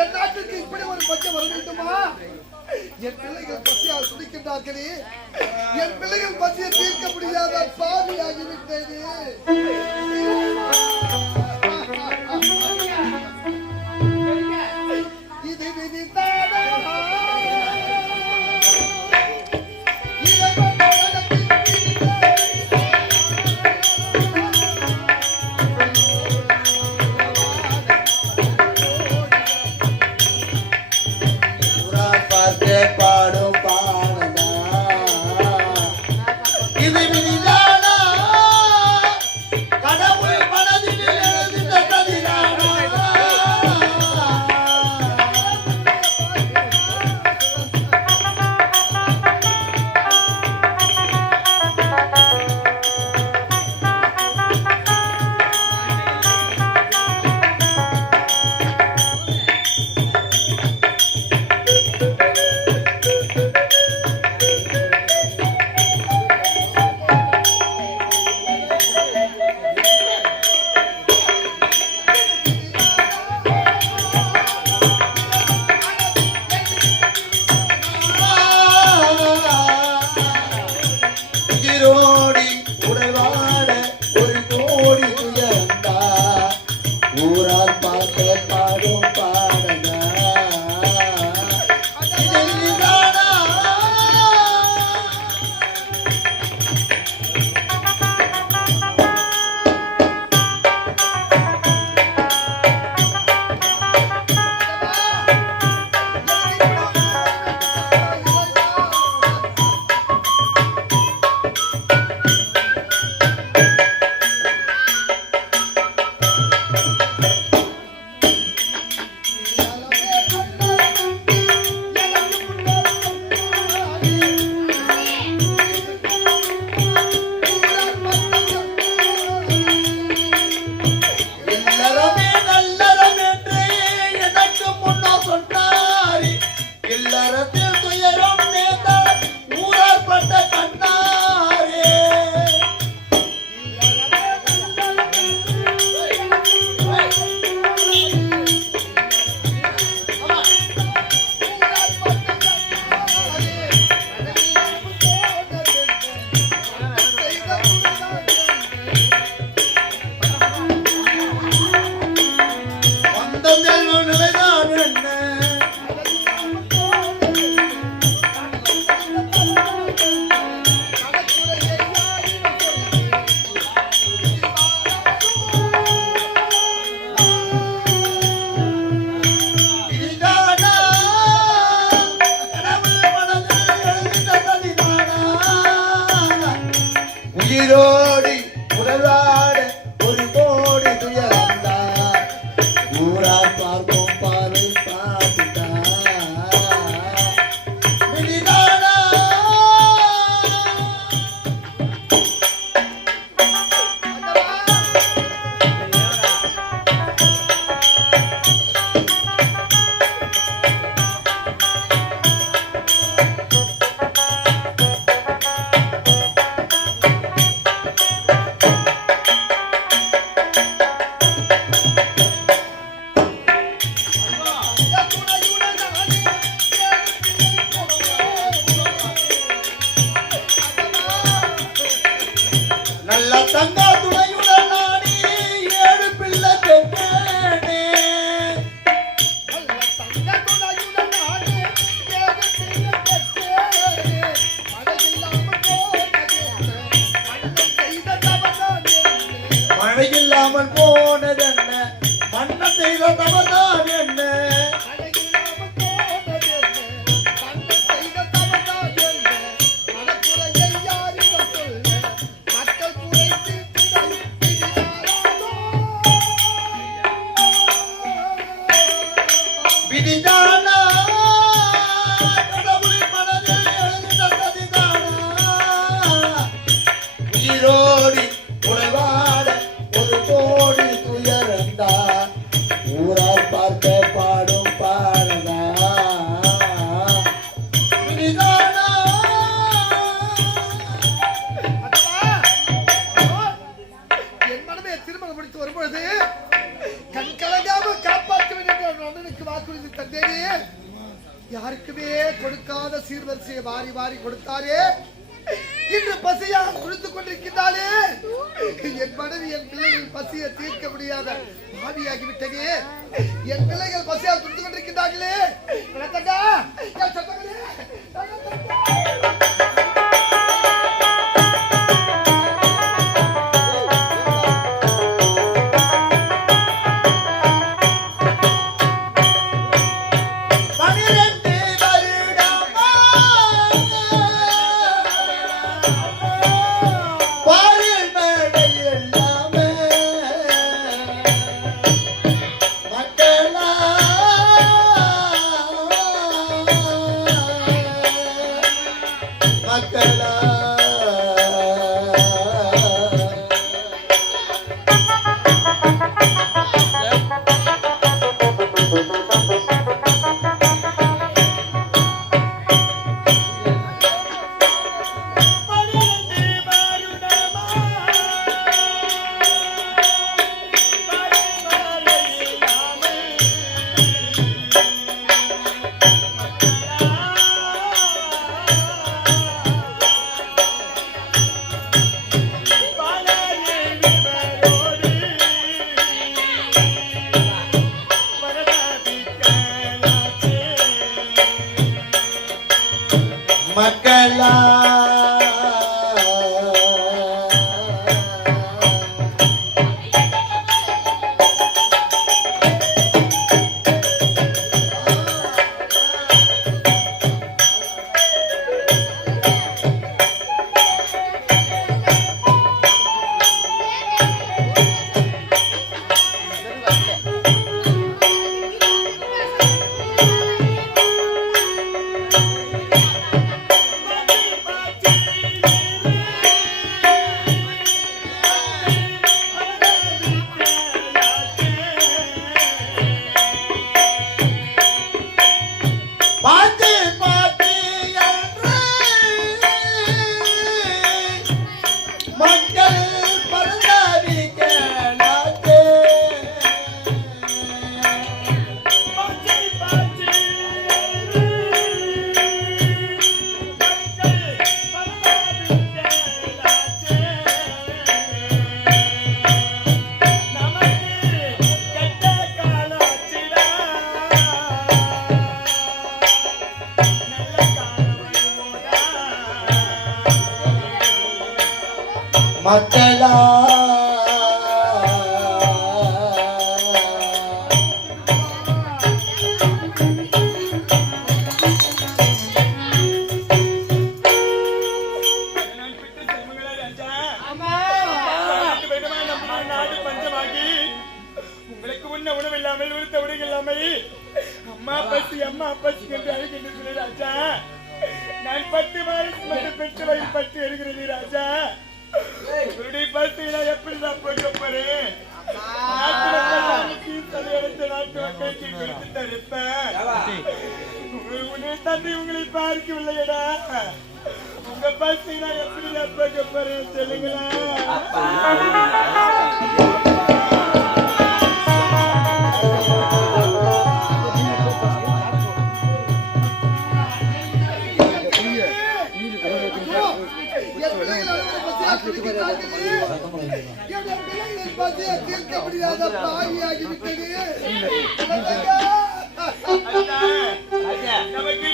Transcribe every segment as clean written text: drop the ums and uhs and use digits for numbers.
என் நாட்டுக்கு இப்படி ஒரு பச்சை வர வேண்டுமா? என் பிள்ளைகள் பசியால் துடிக்கின்றார்களே, என் பிள்ளைகள் பசியை தீர்க்க முடியாத பாவியாகிவிட்டேனே. இது விதித்தானா? பாடும் பாடனா இது விதிதானா? கடவுள் மனதில் எழுதின கதிரானா? உயிரோடி உடலாட ஒரு கோடி துயர்ந்தா ஊரா பார்க்கும் பாரு பார்த்துட்டா நல்ல தங்க துணையுடன் நானே 7 பிள்ளை பெற்றேனே. நல்ல தங்க துணையுடன் நானே 7 பிள்ளை பெற்றேனே. மழையில்லாமல் போனதென்ன மண்ணம் செய்த தவறுதான் என்ன? விதிதானா திருமணம் முடித்து வரும்பொழுது கண் கலங்காம காப்பாற்றுவேன் என்று என் அண்ணனுக்கு வாக்குறுதி தந்தேனே. யாருக்குமே கொடுக்காத சீர்வரிசையை வாரி வாரி கொடுத்தாரே. இன்று பசியாக குடித்துக் கொண்டிருக்கிறாளே. என் மனைவி என் பிள்ளைகள் பசியை தீர்க்க முடியாத பாவியாகிவிட்டனே. என் பிள்ளைகள் பசியாக குடித்துக் கொண்டிருக்கிறார்களே. மக்களா மக்களா உங்களுக்கு உண்ண உணவில்லாமல் உடுத்த உடையில்லாமல் அம்மா பசி என்று அழைக்கின்ற ராஜா. நான் 10 வயசு மட்டும் பெற்று வயது பட்டு வருகிறது ராஜா. உங்களுடைய பசி நான் எப்படி நான் போக போறேன்? நாட்டு மக்களுக்கு கொடுத்து தருப்பேன். உன்னை தந்தை உங்களை பார்க்கவில்லையடா. உங்க பசி நான் எப்படி நான் போக போறேன் சொல்லுங்களேன். தீர்க்க முடியாத பாவியாகிவிட்டது. நமக்கு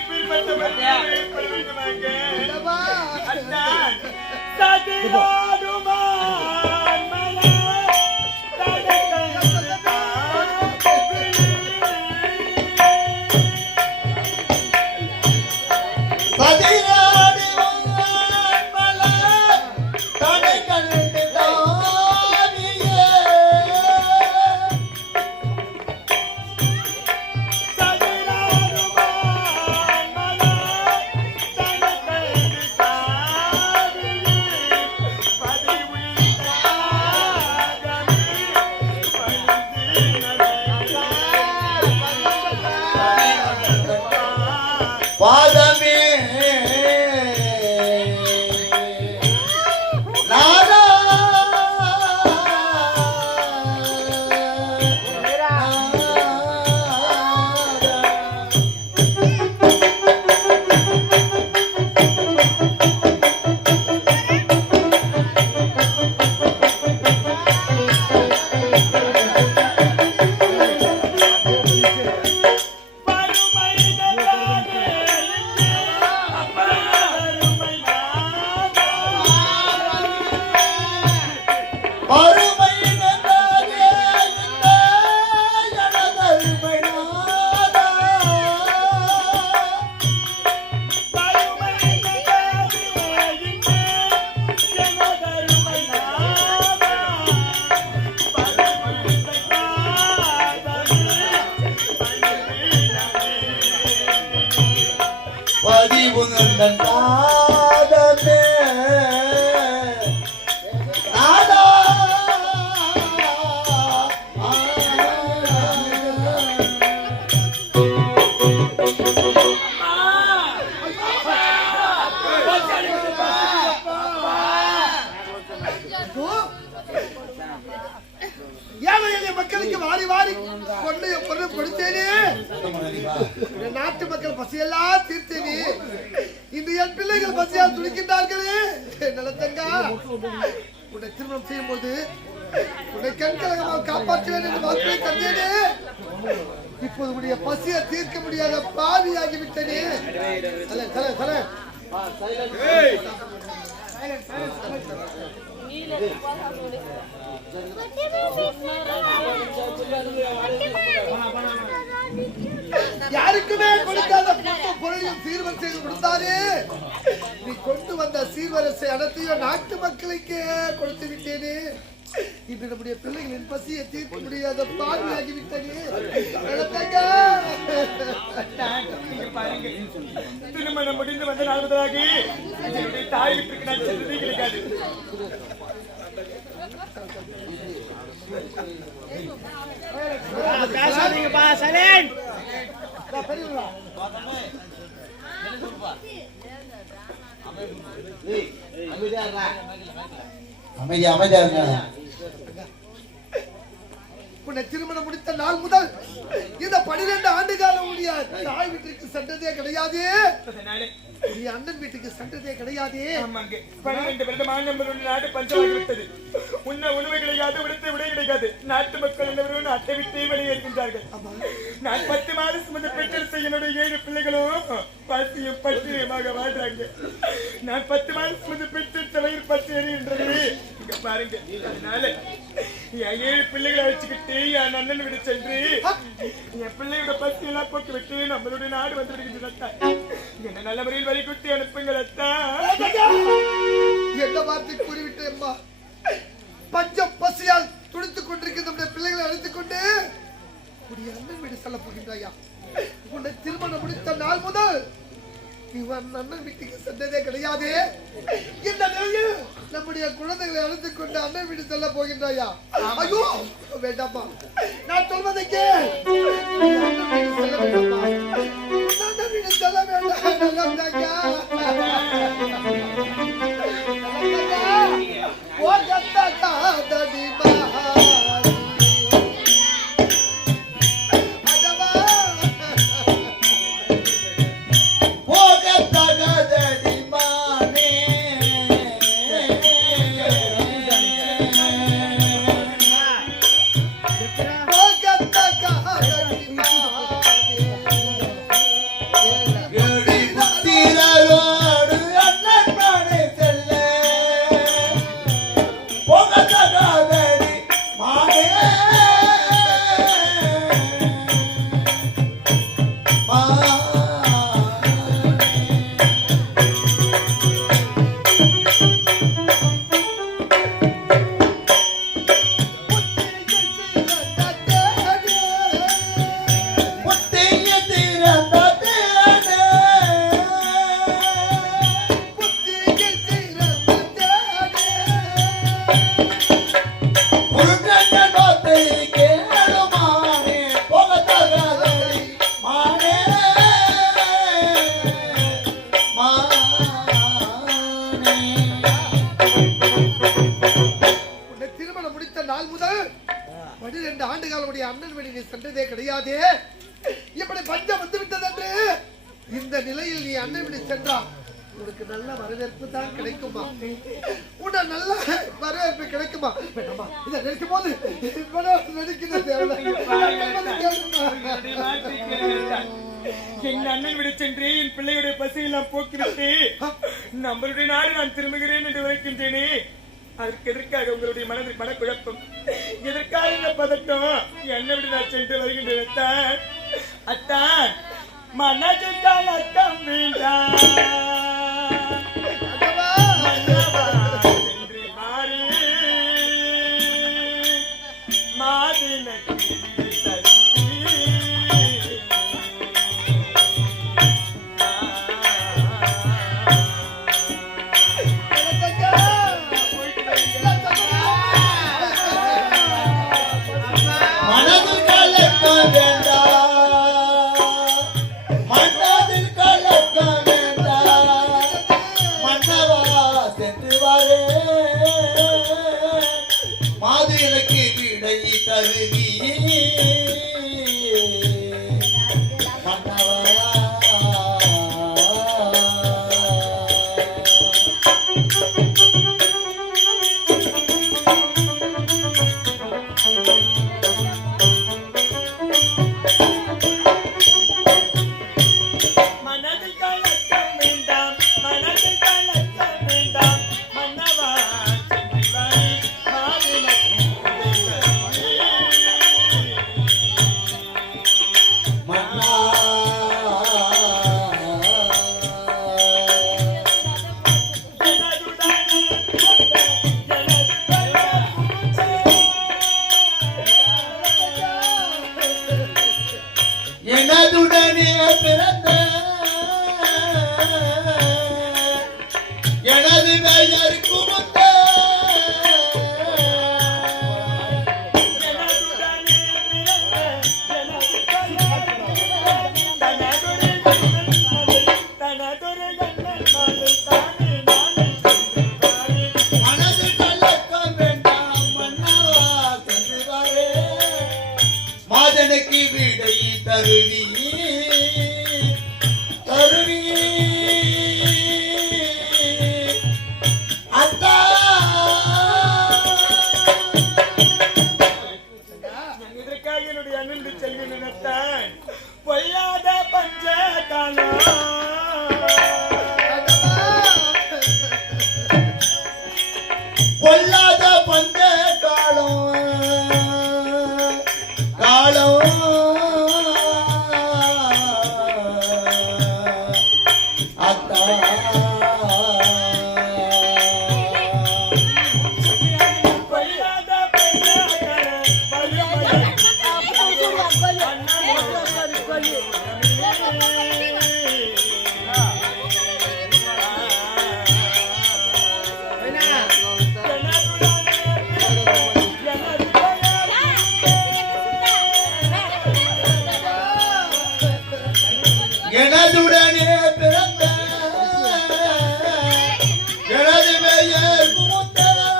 ஏழை மக்களுக்கு வாரி வாரி கொண்டு பொருள் கொடுத்தேனே, நாட்டு மக்கள் பசியெல்லாம் தீர்த்தேனே, இந்த என் பிள்ளைகள் பசியால் துடிக்கின்றார்களே. நிலத்தங்கா, உன்னை திருமணம் செய்யும் போது உன்னை கண்கலகமாக காப்பாற்றுவேன் என்று வாக்குறுதி தந்தேனே. இப்போது உடைய பசியை தீர்க்க முடியாத பாவியாகி விட்டனே. யாருக்குமே கொடுக்காத பொருளையும் சீர்வரிசை கொடுத்தாரே. நீ கொண்டு வந்த சீர்வரிசை அனைத்தையும் நாட்டு மக்களுக்கே கொடுத்து விட்டேனே. இன்று நம்முடைய பிள்ளைகளின் பசியை தீர்க்க முடியாத பார்வையாகிவிட்டனே. திருமணம் முடிந்து வந்த நாள்வதாக என்னுடைய தாய் வீட்டுக்கு நான் சென்றதே கிடைக்காது. பேசாதீங்கப்பா, சலேன். அமைதியா அமைதியா இருங்க. உன்னை திருமணம் முடித்த நாள் முதல் இந்த 12 ஆண்டு காலம் உடைய தாய் வீட்டுக்கு சென்றதே கிடையாது. உடைய அண்ணன் வீட்டுக்கு சென்றதே கிடையாது. 12 வருடமாக நம்மளுடைய நாடு பஞ்சமாகிவிட்டது. உண்ண உணவு கிடைக்காது, உடுத்த விடை கிடைக்காது. நாட்டு மக்கள் என்னவரும் நாட்டை விட்டே வெளியேறுகின்றார்கள். நான் 10 மாதம் சுமந்து பெற்றெடுத்த என்னுடைய 7 பிள்ளைகளும் பசியும் பட்டினியுமாக வாழ்றாங்க. நான் 10 மாதம் சுமந்து பெற்றெடுத்த வயிறு பற்றி எறிகின்றது. இங்க பாருங்க, அதனால என் 7 பிள்ளைகளை வச்சுக்கிட்டு என் அண்ணன் விட சென்று என் பிள்ளையோட பசி எல்லாம் போட்டு விட்டு நம்மளுடைய நாடு வந்து விடுகின்றன. என்ன நல்ல முறையில் வழி குட்டி அனுப்புங்கள் அத்தா. என்ன வார்த்தை கூறிவிட்டேன் அம்மா. பஞ்சம் பசியால் துடித்துக் கொண்டிருக்கிற நம்முடைய பிள்ளைகளை அழைத்துக் கொண்டு உடைய அண்ணன் வீடு செல்ல போகின்றாயா. உன்னை திருமணம் முடித்த நாள் முதல் இவன் அண்ணன் வீட்டுக்கு சென்றதே கிடையாது. இந்த நிலையில் நம்முடைய குழந்தைகளை அழைத்துக் கொண்டு அண்ணன் வீடு செல்ல போகின்றாயா. ஐயோ வேண்டாமா, நான் சொல்வதை கேள். அண்ணன் வீடு செல்ல வேண்டாமா, அண்ணன் வீடு செல்ல வேண்டாம். நாள் முதல் 12 ஆண்டுகளுடைய அண்ணன் வீடு சென்றதே கிடையாது. இப்படி பஞ்சம் வந்து விட்டது என்று இந்த நிலையில் நீ அண்ணன் வீடு சென்றால் உனக்கு நல்ல வரவேற்பு தான் கிடைக்குமா? உன்ன நல்ல வரவேற்பு கிடைக்குமா? வேண்டாமா, இதை நினைக்கும் போது என் அண்ணன் விட சென்று என் பிள்ளையுடைய பசியெல்லாம் போக்கிவிட்டு நம்மளுடைய நாடு நான் திரும்புகிறேன் என்று உரைக்கின்றேனே. அதற்கு எதற்காக உங்களுடைய மனதில் மனக்குழப்பம்? எதற்காக இந்த பதட்டம்? என்னை விட நான் சென்று வருகின்றேன் அத்தான். அத்தான் மனதில் அர்த்தம் வேண்டாம். மனதில் கலக்க வேண்டாம். அது எனக்கு விடை தருவி மன்னவா. மனதில் கலக்கம் வேண்டாம், மனதில் கலக்கம் வேண்டாம், மன்னவா சென்றிவாய் மாவிளக்கு மன்னா எனதுடனே பிறந்த எனது பெயர் குமுத்த மனது கலக்கம் வேண்டாம் மன்னவா சென்று வரே மாதனுக்கு விடை தருவி தருவி அத்தா இதற்காக என்னுடைய அண்ணன் செல்வி நினைத்தான் பொய்யாத பஞ்ச காலம் பொல்லாத பஞ்ச காலம் காலம் அத்தா பொய்யாத பஞ்ச காலம் எனதுடனே பிறந்த எனது பெயர் குமுத்தலா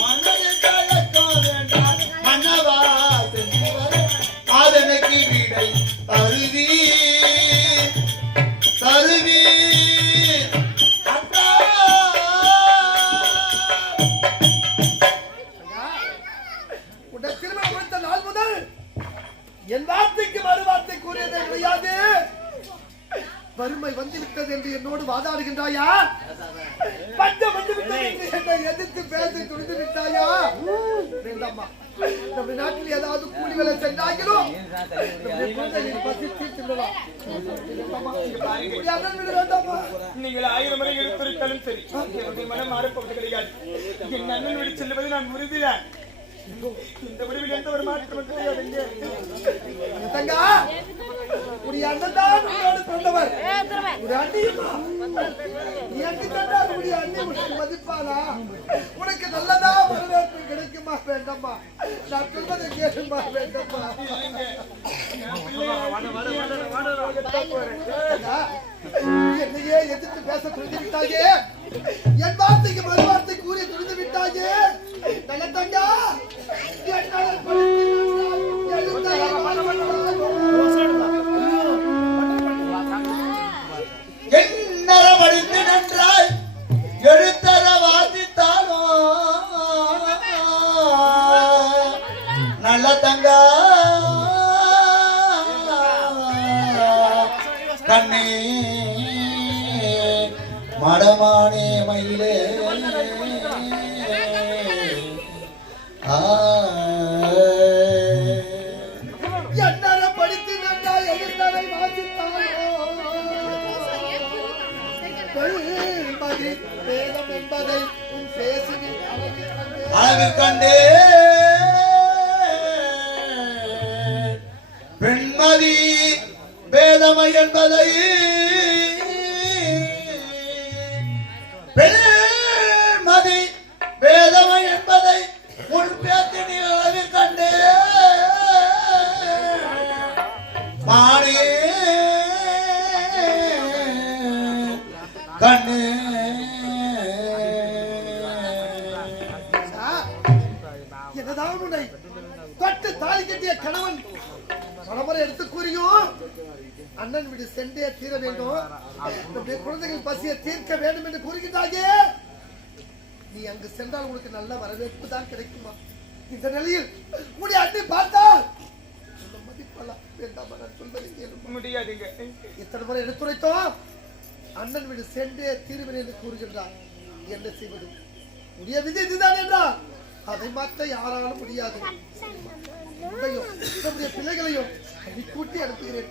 மனது கலக்கம் வேண்டாம் மன்னவா சென்று வரே அதனுக்கு விடை தருவி தருவி அத்தா உன்னை திருமணம் முடித்த நாள் முதல் என் வார்த்தைக்கு மறு வார்த்தை கூறியதே கிடையாது. வறுமை வந்து விட்டது என்று என்னோடு வாதாடுகின்றாயா? பஞ்சம் வந்து விட்டது என்று என்னை எதிர்த்து பேச துணிந்து விட்டாயா? வேண்டாம்மா, நம்ம நாட்டில் ஏதாவது கூலி வேலை சென்றாங்களோ நம்முடைய குழந்தைகளின் பசி தீர்த்து விடலாம். வேண்டாம்மா, இப்படி அண்ணன் விட வேண்டாம்மா. நீங்கள் 1000 முறை எடுத்திருத்தாலும் சரி என்னுடைய மனம் மாறப்போவது கிடையாது. என் அண்ணன் வீடு செல்லுவது நான் உறுதிதான். இந்த முடிவில் எந்த ஒரு மாற்றம் கிடையாது. தங்கா, உடைய அண்ணன் தான் உன்னோடு பிறந்தவர். ஒரு அண்ணியுமா? நீ அண்ணி தந்தால் உடைய அண்ணி உனக்கு மதிப்பாளா? உனக்கு நல்லதா வரவேற்பு கிடைக்குமா? வேண்டாமா, நான் சொல்வதை கேளுமா? வேண்டாமா. தங்கா, என்னையே எதிர்த்து பேச துணிந்து விட்டாயே, என் வார்த்தைக்கு மறு வார்த்தை கூறி துணிந்து விட்டாயே. நல்ல தங்கா, என்னால் என்னற படித்து நின்றாய் எழுத்தர வாசித்தாலோ நல்ல தங்கா கண்ணே மடமானே மயிலே என்னற படித்து நின்றாய் எழுத்தரை வாசித்தாலோ மதி வேதம் என்பதை உன் பேசினில் அளவில் கண்டே பெண்மதி வேதமை என்பதை பெண்மதி வேதமை என்பதை முன் பேத்தினி அளவில் கண்டே நான் உன்னை தொட்டு தாலி கட்டிய கணவன் பலமுறை எடுத்து கூறியும் அண்ணன் வீடு சென்றே தீர வேண்டும், நம்முடைய குழந்தைகள் பசியை தீர்க்க வேண்டும் என்று கூறுகின்றாயே. நீ அங்கு சென்றால் உனக்கு நல்ல வரவேற்பு தான் கிடைக்குமா? இந்த நிலையில் உன்னுடைய அண்ணை பார்த்தால் மதிப்பெல்லாம் வேண்டாமா? நான் சொல்வதை கேளுமா? முடியாதுங்க. இத்தனை முறை எடுத்துரைத்தோம், அண்ணன் வீடு சென்றே தீர்வேன் என்று கூறுகின்றார். என்ன செய்வது? உடைய விதி இதுதான் என்றால் அதை மாற்ற யாராலும் முடியாது. நம்முடைய பிள்ளைகளையும் கூட்டி அனுப்புகிறேன்.